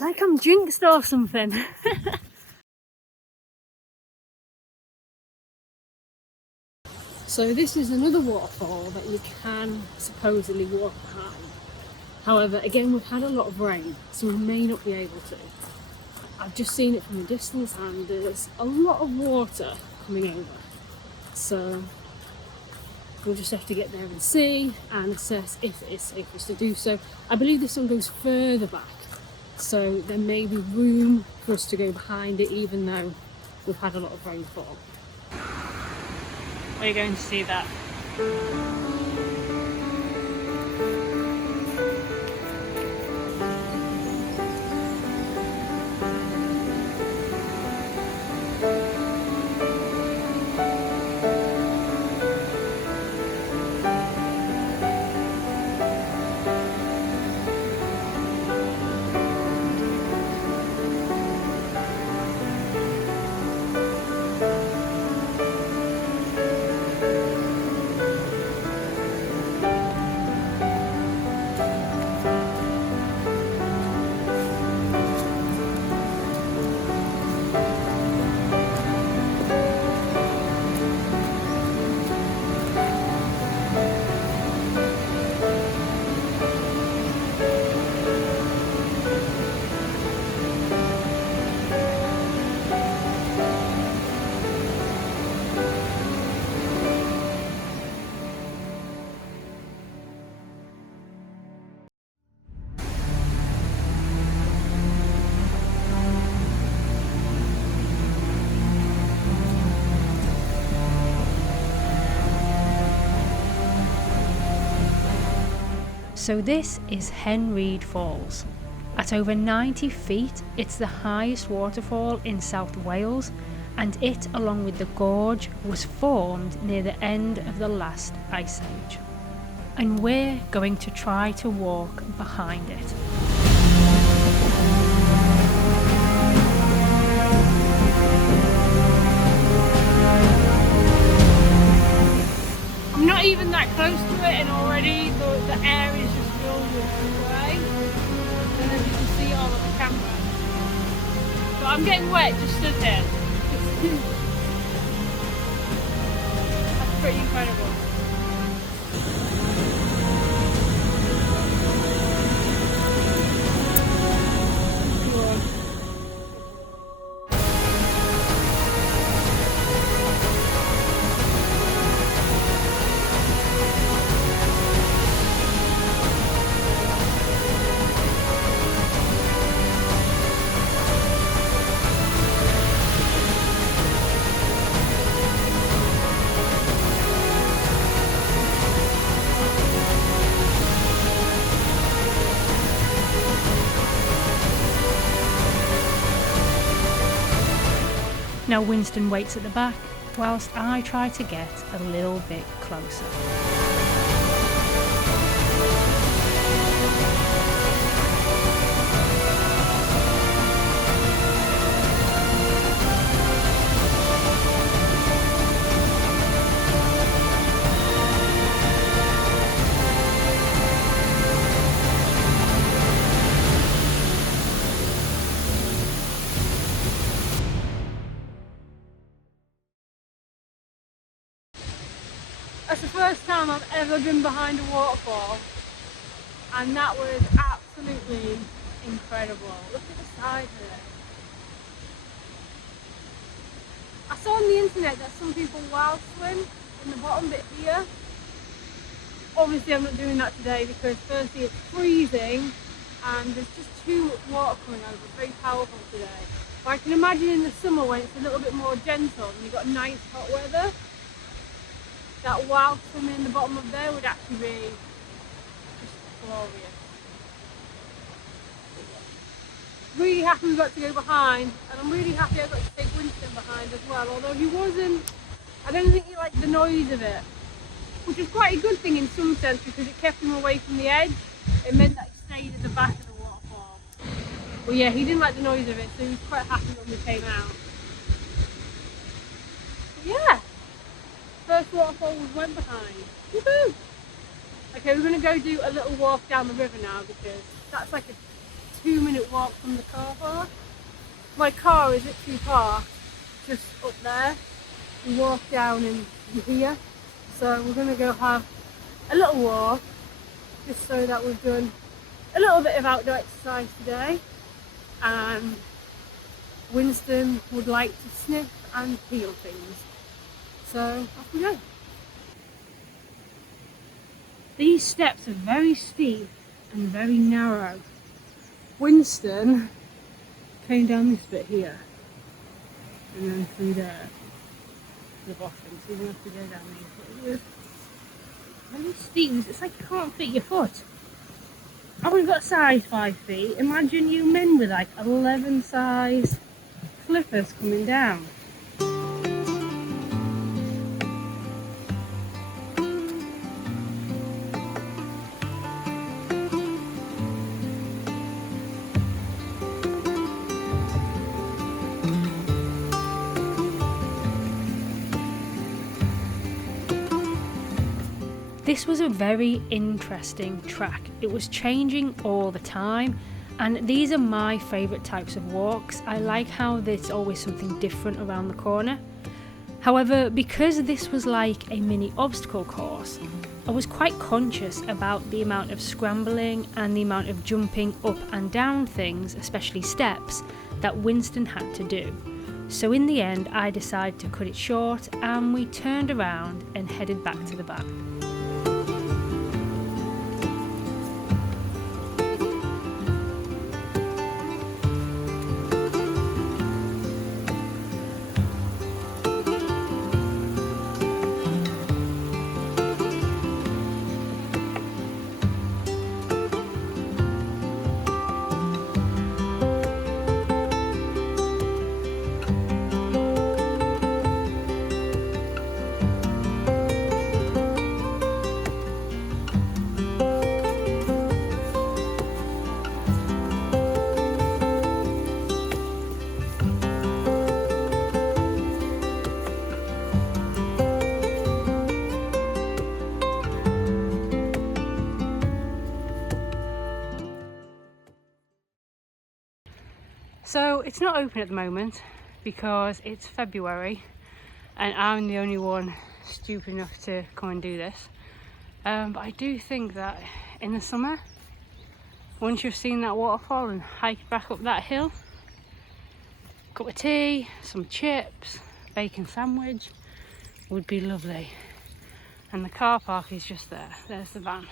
It's like I'm jinxed or something. So this is another waterfall that you can supposedly walk behind. However, again, we've had a lot of rain, so we may not be able to. I've just seen it from a distance and there's a lot of water coming over. So we'll just have to get there and see and assess if it is safe for us to do so. I believe this one goes further back, so there may be room for us to go behind it even though we've had a lot of rainfall. We're going to see that. So this is Henrhyd Falls. At over 90 feet, it's the highest waterfall in South Wales, and it, along with the gorge, was formed near the end of the last ice age. And we're going to try to walk behind it. I'm not even that close to it and already the air is just filled with spray. And as you can see all on the camera. So I'm getting wet just stood here. That's pretty incredible. Now Winston waits at the back, whilst I try to get a little bit closer. That's the first time I've ever been behind a waterfall, and that was absolutely incredible. Look at the size of it. I saw on the internet that some people wild swim in the bottom bit here. Obviously I'm not doing that today because firstly it's freezing and there's just too much water coming over. It's very powerful today. But I can imagine in the summer when it's a little bit more gentle and you've got nice hot weather, that wild swimming in the bottom of there would actually be just glorious. Really happy we got to go behind, and I'm really happy I got to take Winston behind as well, although he wasn't, I don't think he liked the noise of it, which is quite a good thing in some sense because it kept him away from the edge. It meant that he stayed at the back of the waterfall. But yeah, he didn't like the noise of it, so he was quite happy when we came out. But yeah. First waterfall we went behind. Woohoo! Okay, we're going to go do a little walk down the river now because that's like a 2-minute walk from the car park. My car is literally parked just up there. We walk down in here, so we're going to go have a little walk just so that we've done a little bit of outdoor exercise today, and Winston would like to sniff and peel things, so off we go. These steps are very steep and very narrow. Winston came down this bit here and then through there to the bottom, so you're going to have to go down these. Very steep, it's like you can't fit your foot. I've only got a size 5 feet. Imagine you men with like 11 size flippers coming down. This was a very interesting track. It was changing all the time, and these are my favourite types of walks. I like how there's always something different around the corner. However, because this was like a mini obstacle course, I was quite conscious about the amount of scrambling and the amount of jumping up and down things, especially steps, that Winston had to do. So in the end, I decided to cut it short and we turned around and headed back to the van. So it's not open at the moment because it's February and I'm the only one stupid enough to come and do this. But I do think that in the summer, once you've seen that waterfall and hiked back up that hill, cup of tea, some chips, bacon sandwich would be lovely. And the car park is just there. There's the van.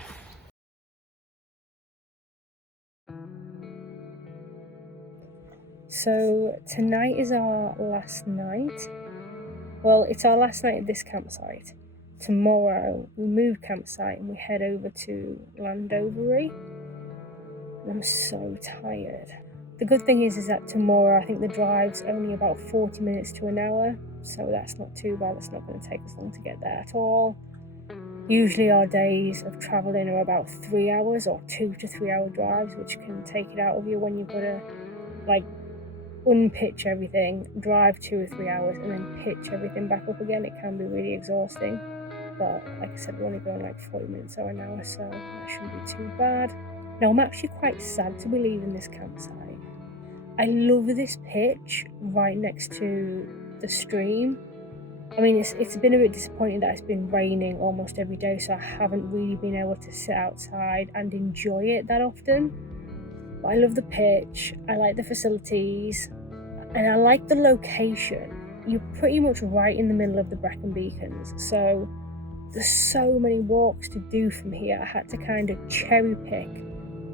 So tonight is our last night. Well, it's our last night at this campsite. Tomorrow we move campsite and we head over to Landovery. And I'm so tired. The good thing is that tomorrow I think the drive's only about 40 minutes to an hour, so that's not too bad. It's not going to take us long to get there at all. Usually our days of travelling are about 3 hours or 2 to 3 hour drives, which can take it out of you when you've got to like unpitch everything, drive 2 or 3 hours and then pitch everything back up again. It can be really exhausting, but like I said, we're only going like 40 minutes or an hour, so that shouldn't be too bad. Now I'm actually quite sad to be leaving this campsite. I love this pitch right next to the stream. I mean, it's been a bit disappointing that it's been raining almost every day, so I haven't really been able to sit outside and enjoy it that often. But I love the pitch, I like the facilities, and I like the location. You're pretty much right in the middle of the Brecon Beacons, so there's so many walks to do from here. I had to kind of cherry pick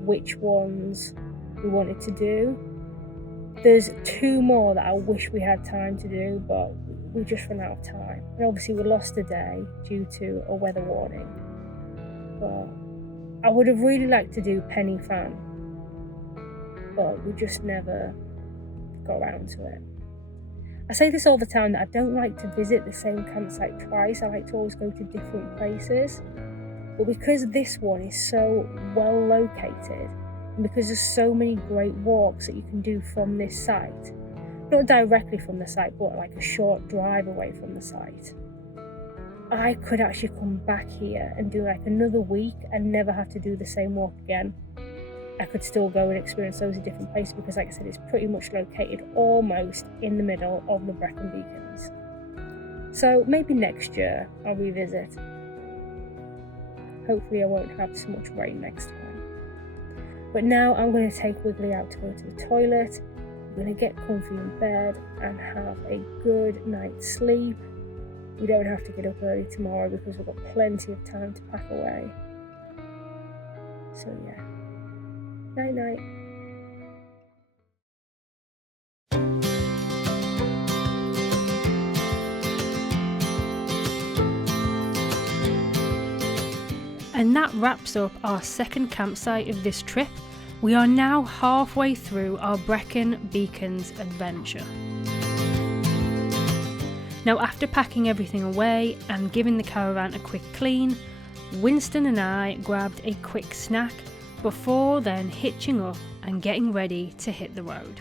which ones we wanted to do. There's 2 more that I wish we had time to do, but we just ran out of time. And obviously we lost a day due to a weather warning. But I would have really liked to do Penny Fan, but we just never got around to it. I say this all the time that I don't like to visit the same campsite twice. I like to always go to different places. But because this one is so well located, and because there's so many great walks that you can do from this site, not directly from the site, but like a short drive away from the site, I could actually come back here and do like another week and never have to do the same walk again. I could still go and experience those in different places, because like I said, it's pretty much located almost in the middle of the Brecon Beacons. So maybe next year I'll revisit. Hopefully I won't have so much rain next time. But now I'm going to take Wiggly out to go to the toilet. I'm going to get comfy in bed and have a good night's sleep. We don't have to get up early tomorrow because we've got plenty of time to pack away. So yeah, night night. And that wraps up our second campsite of this trip. We are now halfway through our Brecon Beacons adventure. Now, after packing everything away and giving the caravan a quick clean, Winston and I grabbed a quick snack before then hitching up and getting ready to hit the road.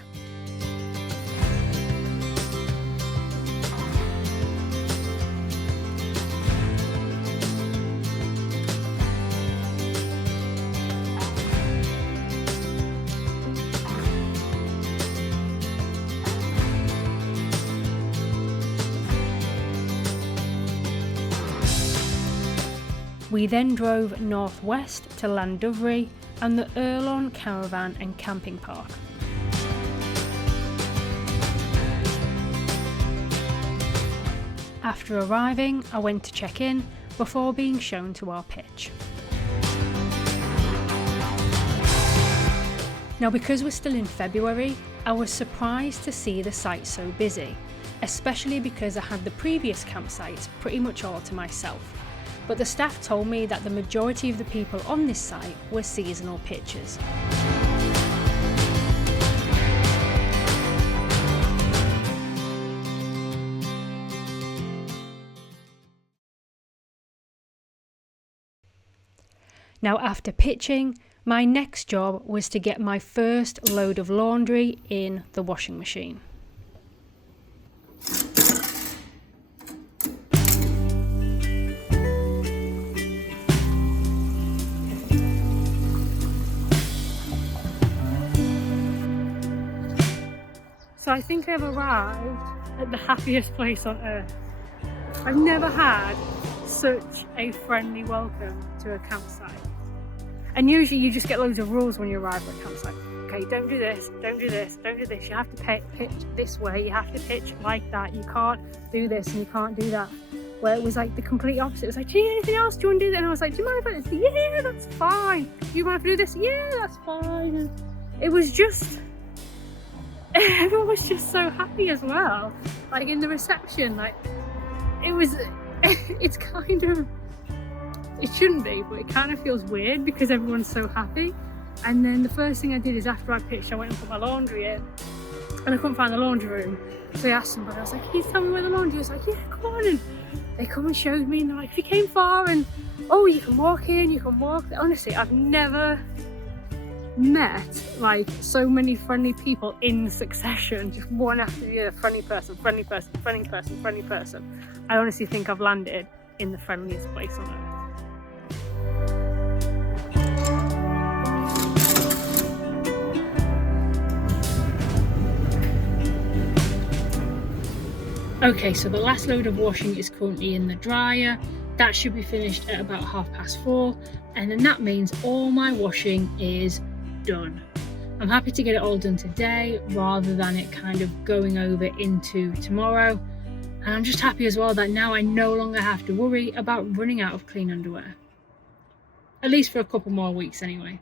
We then drove northwest to Llandovery and the Erlon Caravan and Camping Park. After arriving, I went to check in before being shown to our pitch. Now, because we're still in February, I was surprised to see the site so busy, especially because I had the previous campsites pretty much all to myself. But the staff told me that the majority of the people on this site were seasonal pitchers. Now, after pitching, my next job was to get my first load of laundry in the washing machine. So I think I've arrived at the happiest place on earth. I've never had such a friendly welcome to a campsite. And usually you just get loads of rules when you arrive at a campsite. Okay, don't do this, don't do this, don't do this. You have to pitch this way, you have to pitch like that. You can't do this and you can't do that. Where it was like the complete opposite. It was like, do you need anything else? Do you want to do that? And I was like, do you mind if I do this? Yeah, that's fine. Do you mind if I do this? Yeah, that's fine. And it was just... everyone was just so happy as well. Like in the reception, like it was, it's kind of, it shouldn't be, but it kind of feels weird because everyone's so happy. And then the first thing I did is after I pitched, I went and put my laundry in and I couldn't find the laundry room. So I asked somebody, I was like, can you tell me where the laundry is? Like, yeah, come on. And they come and showed me and they're like, if you came far and, oh, you can walk in, you can walk there. Honestly, I've never met like so many friendly people in succession, just one after the other. Friendly person, friendly person, friendly person, friendly person. I honestly think I've landed in the friendliest place on earth. Okay, so the last load of washing is currently in the dryer. That should be finished at about 4:30, and then that means all my washing is done. I'm happy to get it all done today rather than it kind of going over into tomorrow. And I'm just happy as well that now I no longer have to worry about running out of clean underwear. At least for a couple more weeks anyway.